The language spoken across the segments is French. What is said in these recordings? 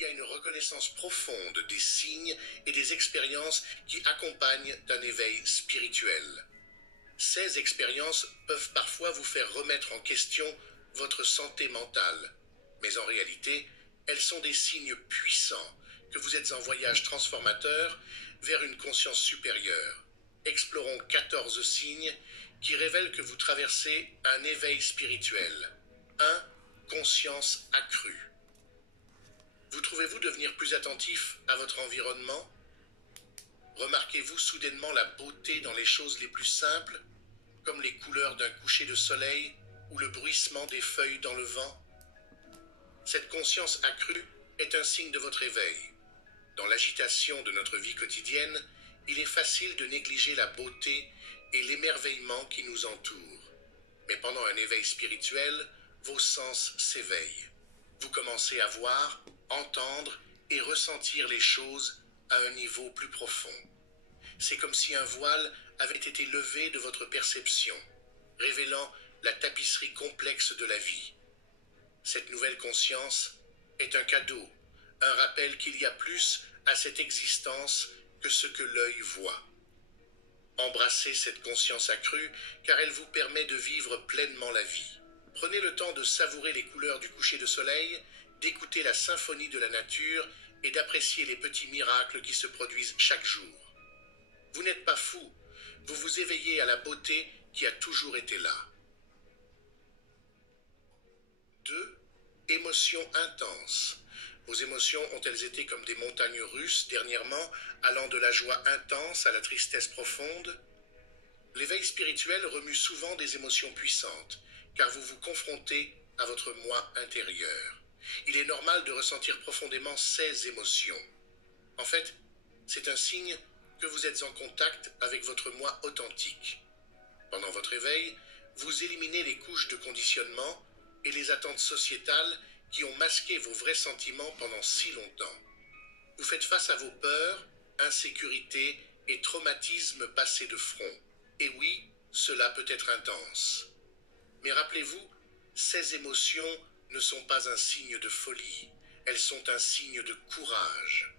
Il y a une reconnaissance profonde des signes et des expériences qui accompagnent un éveil spirituel. Ces expériences peuvent parfois vous faire remettre en question votre santé mentale, mais en réalité, elles sont des signes puissants que vous êtes en voyage transformateur vers une conscience supérieure. Explorons 14 signes qui révèlent que vous traversez un éveil spirituel. 1. Conscience accrue. Vous trouvez-vous devenir plus attentif à votre environnement? Remarquez-vous soudainement la beauté dans les choses les plus simples, comme les couleurs d'un coucher de soleil ou le bruissement des feuilles dans le vent? Cette conscience accrue est un signe de votre éveil. Dans l'agitation de notre vie quotidienne, il est facile de négliger la beauté et l'émerveillement qui nous entourent. Mais pendant un éveil spirituel, vos sens s'éveillent. Vous commencez à voir, entendre et ressentir les choses à un niveau plus profond. C'est comme si un voile avait été levé de votre perception, révélant la tapisserie complexe de la vie. Cette nouvelle conscience est un cadeau, un rappel qu'il y a plus à cette existence que ce que l'œil voit. Embrassez cette conscience accrue car elle vous permet de vivre pleinement la vie. Prenez le temps de savourer les couleurs du coucher de soleil, d'écouter la symphonie de la nature et d'apprécier les petits miracles qui se produisent chaque jour. Vous n'êtes pas fou, vous vous éveillez à la beauté qui a toujours été là. 2. Émotions intenses. Vos émotions ont-elles été comme des montagnes russes dernièrement, allant de la joie intense à la tristesse profonde? L'éveil spirituel remue souvent des émotions puissantes, car vous vous confrontez à votre moi intérieur. Il est normal de ressentir profondément ces émotions. En fait, c'est un signe que vous êtes en contact avec votre moi authentique. Pendant votre éveil, vous éliminez les couches de conditionnement et les attentes sociétales qui ont masqué vos vrais sentiments pendant si longtemps. Vous faites face à vos peurs, insécurités et traumatismes passés de front. Et oui, cela peut être intense. Mais rappelez-vous, ces émotions ne sont pas un signe de folie, elles sont un signe de courage.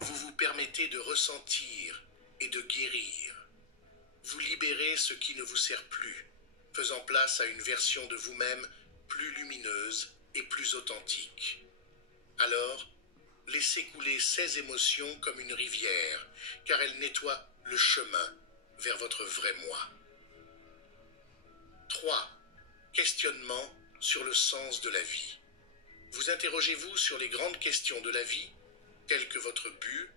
Vous vous permettez de ressentir et de guérir. Vous libérez ce qui ne vous sert plus, faisant place à une version de vous-même plus lumineuse et plus authentique. Alors, laissez couler ces émotions comme une rivière, car elles nettoient le chemin vers votre vrai moi. 3. Questionnement sur le sens de la vie. Vous interrogez-vous sur les grandes questions de la vie, telles que votre but,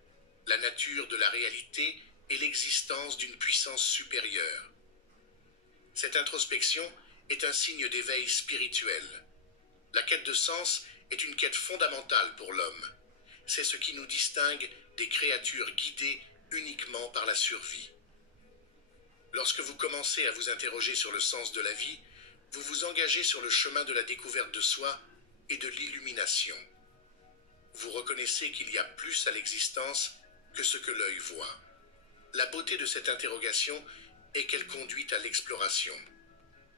la nature de la réalité et l'existence d'une puissance supérieure. Cette introspection est un signe d'éveil spirituel. La quête de sens est une quête fondamentale pour l'homme. C'est ce qui nous distingue des créatures guidées uniquement par la survie. Lorsque vous commencez à vous interroger sur le sens de la vie, vous vous engagez sur le chemin de la découverte de soi et de l'illumination. Vous reconnaissez qu'il y a plus à l'existence que ce que l'œil voit. La beauté de cette interrogation est qu'elle conduit à l'exploration.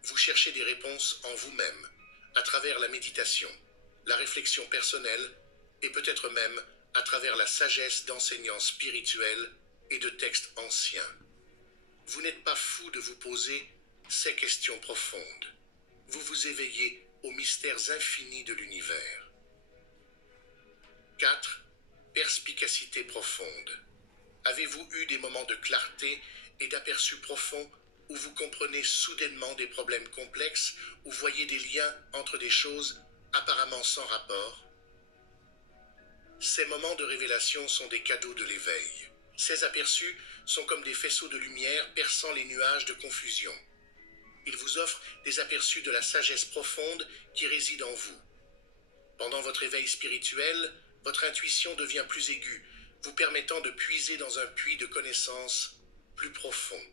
Vous cherchez des réponses en vous-même, à travers la méditation, la réflexion personnelle et peut-être même à travers la sagesse d'enseignants spirituels et de textes anciens. Vous n'êtes pas fou de vous poser ces questions profondes. Vous vous éveillez aux mystères infinis de l'univers. 4. Perspicacité profonde. Avez-vous eu des moments de clarté et d'aperçu profond où vous comprenez soudainement des problèmes complexes, ou voyez des liens entre des choses apparemment sans rapport? Ces moments de révélation sont des cadeaux de l'éveil. Ces aperçus sont comme des faisceaux de lumière perçant les nuages de confusion. Ils vous offrent des aperçus de la sagesse profonde qui réside en vous. Pendant votre éveil spirituel, votre intuition devient plus aiguë, vous permettant de puiser dans un puits de connaissances plus profond.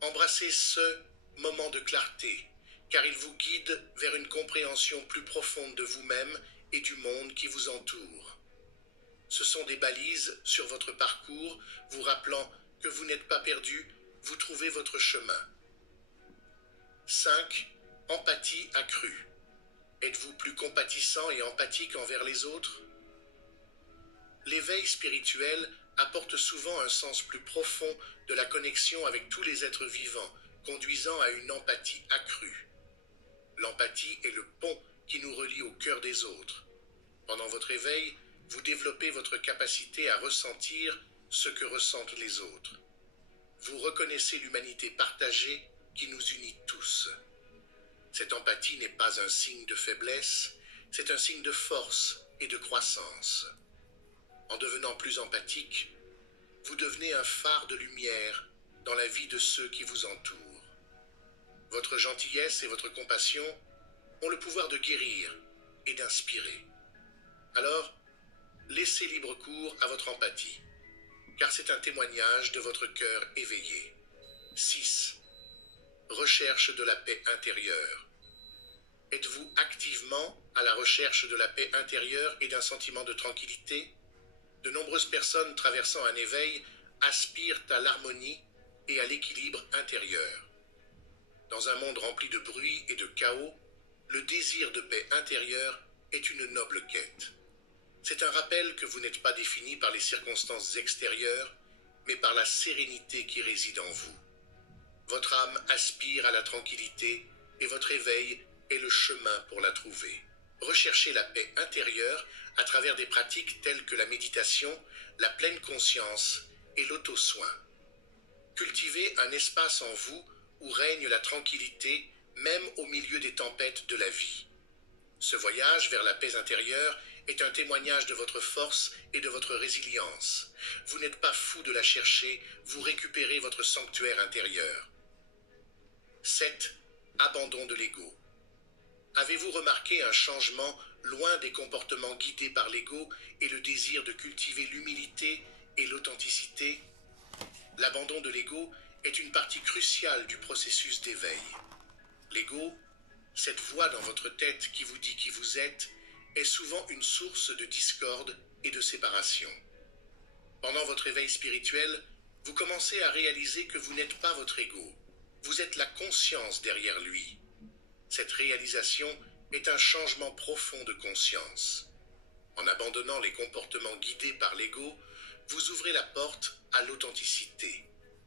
Embrassez ce moment de clarté, car il vous guide vers une compréhension plus profonde de vous-même et du monde qui vous entoure. Ce sont des balises sur votre parcours, vous rappelant que vous n'êtes pas perdu, vous trouvez votre chemin. 5. Empathie accrue. Êtes-vous plus compatissant et empathique envers les autres? L'éveil spirituel apporte souvent un sens plus profond de la connexion avec tous les êtres vivants, conduisant à une empathie accrue. L'empathie est le pont qui nous relie au cœur des autres. Pendant votre éveil, vous développez votre capacité à ressentir ce que ressentent les autres. Vous reconnaissez l'humanité partagée qui nous unit tous. Cette empathie n'est pas un signe de faiblesse, c'est un signe de force et de croissance. En devenant plus empathique, vous devenez un phare de lumière dans la vie de ceux qui vous entourent. Votre gentillesse et votre compassion ont le pouvoir de guérir et d'inspirer. Alors, laissez libre cours à votre empathie, car c'est un témoignage de votre cœur éveillé. 6. Recherche de la paix intérieure. Êtes-vous activement à la recherche de la paix intérieure et d'un sentiment de tranquillité? De nombreuses personnes traversant un éveil aspirent à l'harmonie et à l'équilibre intérieur. Dans un monde rempli de bruit et de chaos, le désir de paix intérieure est une noble quête. C'est un rappel que vous n'êtes pas défini par les circonstances extérieures, mais par la sérénité qui réside en vous. Votre âme aspire à la tranquillité et votre éveil est le chemin pour la trouver. Recherchez la paix intérieure à travers des pratiques telles que la méditation, la pleine conscience et l'auto-soin. Cultivez un espace en vous où règne la tranquillité, même au milieu des tempêtes de la vie. Ce voyage vers la paix intérieure est un témoignage de votre force et de votre résilience. Vous n'êtes pas fou de la chercher, vous récupérez votre sanctuaire intérieur. 7. Abandon de l'ego. Avez-vous remarqué un changement loin des comportements guidés par l'ego et le désir de cultiver l'humilité et l'authenticité? L'abandon de l'ego est une partie cruciale du processus d'éveil. L'ego, cette voix dans votre tête qui vous dit qui vous êtes, est souvent une source de discorde et de séparation. Pendant votre éveil spirituel, vous commencez à réaliser que vous n'êtes pas votre ego. Vous êtes la conscience derrière lui. Cette réalisation est un changement profond de conscience. En abandonnant les comportements guidés par l'ego, vous ouvrez la porte à l'authenticité.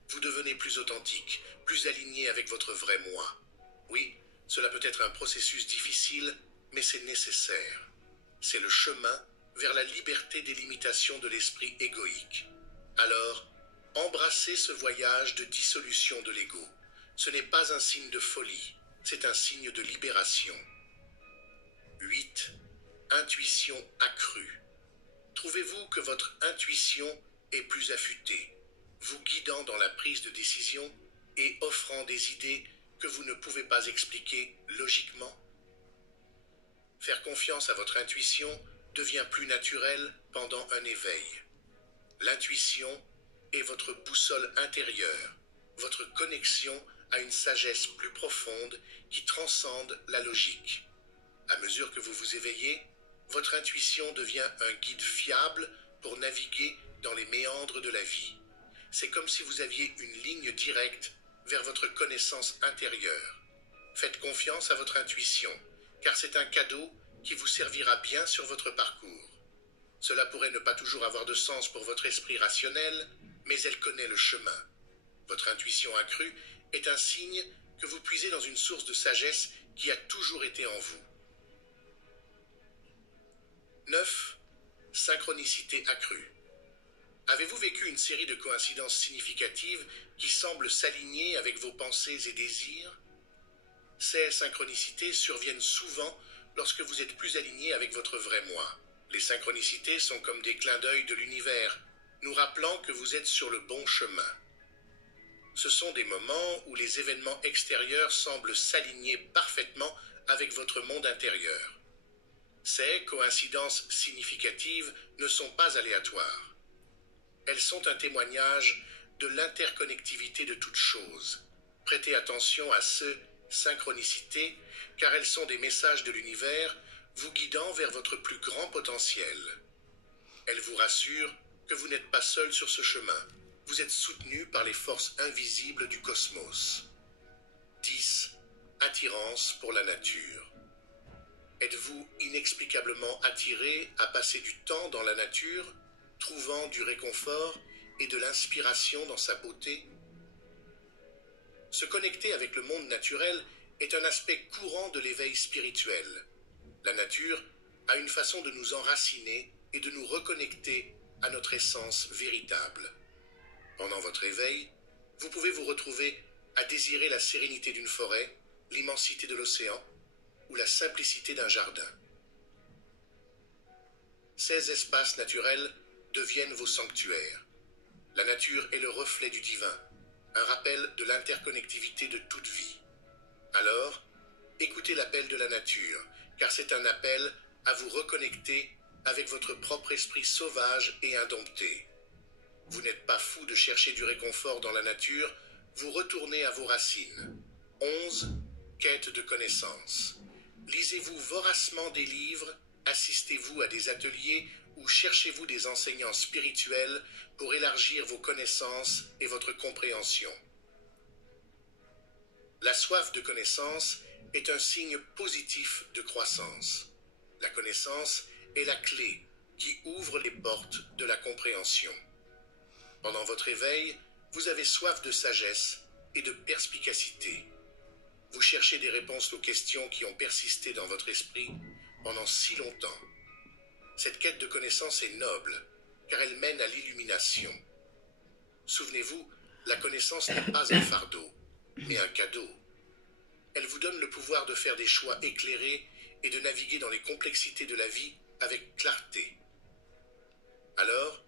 Vous devenez plus authentique, plus aligné avec votre vrai moi. Oui, cela peut être un processus difficile, mais c'est nécessaire. C'est le chemin vers la liberté des limitations de l'esprit égoïque. Alors, embrassez ce voyage de dissolution de l'ego. Ce n'est pas un signe de folie, c'est un signe de libération. 8. Intuition accrue. Trouvez-vous que votre intuition est plus affûtée, vous guidant dans la prise de décision et offrant des idées que vous ne pouvez pas expliquer logiquement? Faire confiance à votre intuition devient plus naturel pendant un éveil. L'intuition est votre boussole intérieure, votre connexion à une sagesse plus profonde qui transcende la logique. À mesure que vous vous éveillez, votre intuition devient un guide fiable pour naviguer dans les méandres de la vie. C'est comme si vous aviez une ligne directe vers votre connaissance intérieure. Faites confiance à votre intuition, car c'est un cadeau qui vous servira bien sur votre parcours. Cela pourrait ne pas toujours avoir de sens pour votre esprit rationnel, mais elle connaît le chemin. Votre intuition accrue est un signe que vous puisez dans une source de sagesse qui a toujours été en vous. 9. Synchronicité accrue. Avez-vous vécu une série de coïncidences significatives qui semblent s'aligner avec vos pensées et désirs? Ces synchronicités surviennent souvent lorsque vous êtes plus aligné avec votre vrai moi. Les synchronicités sont comme des clins d'œil de l'univers, nous rappelant que vous êtes sur le bon chemin. Ce sont des moments où les événements extérieurs semblent s'aligner parfaitement avec votre monde intérieur. Ces coïncidences significatives ne sont pas aléatoires. Elles sont un témoignage de l'interconnectivité de toutes choses. Prêtez attention à ces synchronicités, car elles sont des messages de l'univers vous guidant vers votre plus grand potentiel. Elles vous rassurent que vous n'êtes pas seul sur ce chemin. Vous êtes soutenu par les forces invisibles du cosmos. 10. Attirance pour la nature. Êtes-vous inexplicablement attiré à passer du temps dans la nature? trouvant du réconfort et de l'inspiration dans sa beauté? Se connecter avec le monde naturel est un aspect courant de l'éveil spirituel. La nature a une façon de nous enraciner et de nous reconnecter à notre essence véritable. Pendant votre éveil, vous pouvez vous retrouver à désirer la sérénité d'une forêt, l'immensité de l'océan ou la simplicité d'un jardin. Ces espaces naturels deviennent vos sanctuaires. La nature est le reflet du divin, un rappel de l'interconnectivité de toute vie. Alors, écoutez l'appel de la nature, car c'est un appel à vous reconnecter avec votre propre esprit sauvage et indompté. Vous n'êtes pas fou de chercher du réconfort dans la nature, vous retournez à vos racines. 11. Quête de connaissances. Lisez-vous voracement des livres, assistez-vous à des ateliers ou cherchez-vous des enseignants spirituels pour élargir vos connaissances et votre compréhension. La soif de connaissance est un signe positif de croissance. La connaissance est la clé qui ouvre les portes de la compréhension. Pendant votre éveil, vous avez soif de sagesse et de perspicacité. Vous cherchez des réponses aux questions qui ont persisté dans votre esprit pendant si longtemps. Cette quête de connaissance est noble, car elle mène à l'illumination. Souvenez-vous, la connaissance n'est pas un fardeau, mais un cadeau. Elle vous donne le pouvoir de faire des choix éclairés et de naviguer dans les complexités de la vie avec clarté. Alors,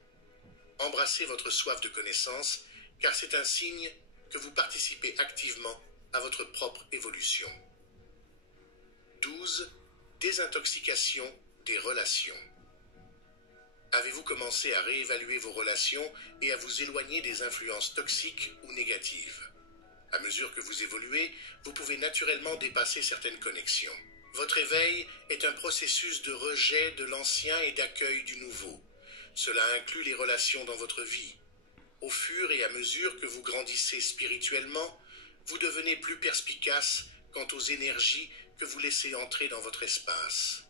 embrassez votre soif de connaissance, car c'est un signe que vous participez activement à votre propre évolution. 12. Désintoxication des relations. Avez-vous commencé à réévaluer vos relations et à vous éloigner des influences toxiques ou négatives? À mesure que vous évoluez, vous pouvez naturellement dépasser certaines connexions. Votre éveil est un processus de rejet de l'ancien et d'accueil du nouveau. Cela inclut les relations dans votre vie. Au fur et à mesure que vous grandissez spirituellement, vous devenez plus perspicace quant aux énergies que vous laissez entrer dans votre espace.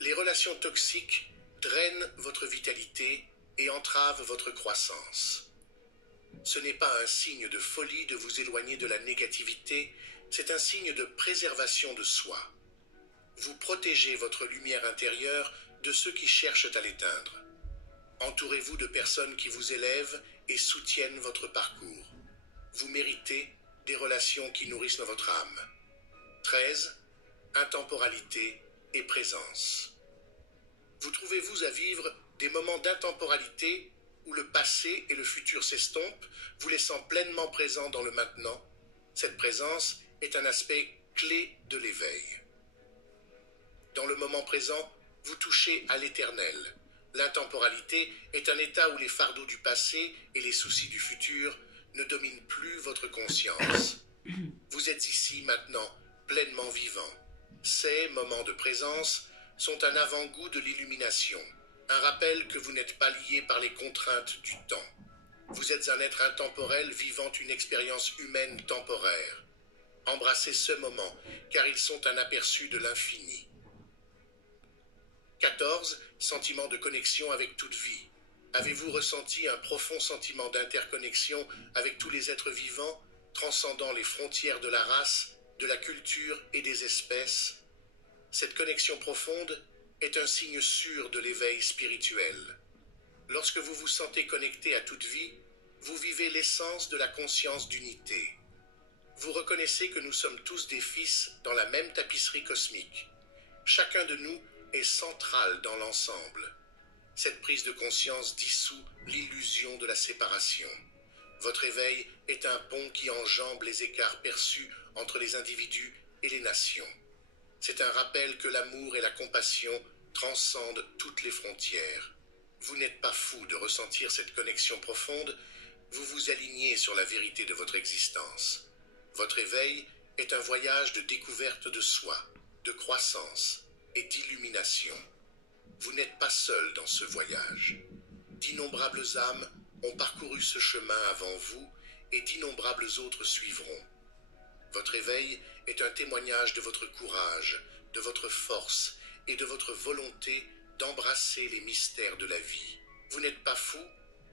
Les relations toxiques drainent votre vitalité et entravent votre croissance. Ce n'est pas un signe de folie de vous éloigner de la négativité, c'est un signe de préservation de soi. Vous protégez votre lumière intérieure de ceux qui cherchent à l'éteindre. Entourez-vous de personnes qui vous élèvent et soutiennent votre parcours. Vous méritez des relations qui nourrissent votre âme. 13. Intemporalité et présence. Vous trouvez-vous à vivre des moments d'intemporalité où le passé et le futur s'estompent, vous laissant pleinement présent dans le maintenant? Cette présence est un aspect clé de l'éveil. Dans le moment présent, vous touchez à l'éternel. L'intemporalité est un état où les fardeaux du passé et les soucis du futur ne dominent plus votre conscience. Vous êtes ici maintenant, pleinement vivant. Ces moments de présence sont un avant-goût de l'illumination, un rappel que vous n'êtes pas lié par les contraintes du temps. Vous êtes un être intemporel vivant une expérience humaine temporaire. Embrassez ce moment, car ils sont un aperçu de l'infini. 14. Sentiment de connexion avec toute vie. Avez-vous ressenti un profond sentiment d'interconnexion avec tous les êtres vivants, transcendant les frontières de la race, de la culture et des espèces? Cette connexion profonde est un signe sûr de l'éveil spirituel. Lorsque vous vous sentez connecté à toute vie, vous vivez l'essence de la conscience d'unité. Vous reconnaissez que nous sommes tous des fils dans la même tapisserie cosmique. Chacun de nous est central dans l'ensemble. Cette prise de conscience dissout l'illusion de la séparation. Votre éveil est un pont qui enjambe les écarts perçus entre les individus et les nations. C'est un rappel que l'amour et la compassion transcendent toutes les frontières. Vous n'êtes pas fou de ressentir cette connexion profonde, vous vous alignez sur la vérité de votre existence. Votre éveil est un voyage de découverte de soi, de croissance et d'illumination. Vous n'êtes pas seul dans ce voyage. D'innombrables âmes ont parcouru ce chemin avant vous et d'innombrables autres suivront. Votre éveil est un témoignage de votre courage, de votre force et de votre volonté d'embrasser les mystères de la vie. vous n'êtes pas fou,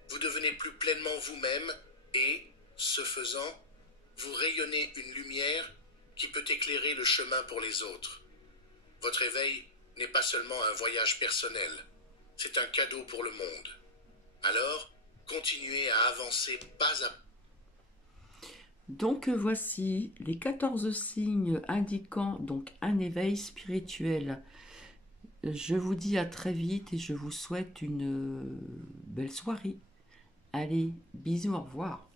vous devenez plus pleinement vous-même et, ce faisant, vous rayonnez une lumière qui peut éclairer le chemin pour les autres. Votre éveil n'est pas seulement un voyage personnel, c'est un cadeau pour le monde. Alors, continuez à avancer pas à pas. Donc voici les 14 signes indiquant donc un éveil spirituel. Je vous dis à très vite et je vous souhaite une belle soirée. Allez, bisous, au revoir.